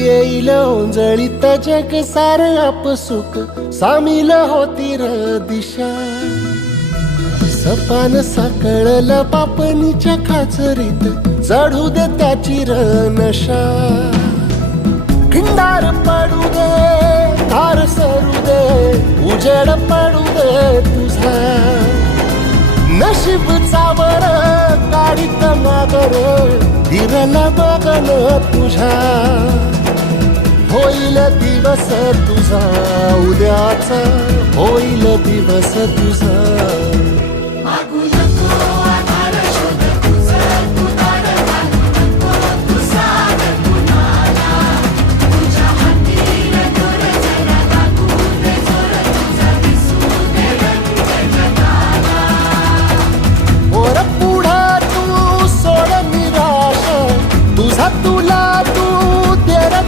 येईल ओंजळीत जग सार आपसुक सामील होती र दिशा सपान साकळल पापणीच्या खाचरीत चढू दे त्याची र नशा खिंडार पडू दे धार सरू दे उजेड पडू दे तुझा नशीब चावर काढीत मागर दिरला बघन तुझ्या होईल दिवस तुझा उद्याचा होईल दिवस तुझा मागून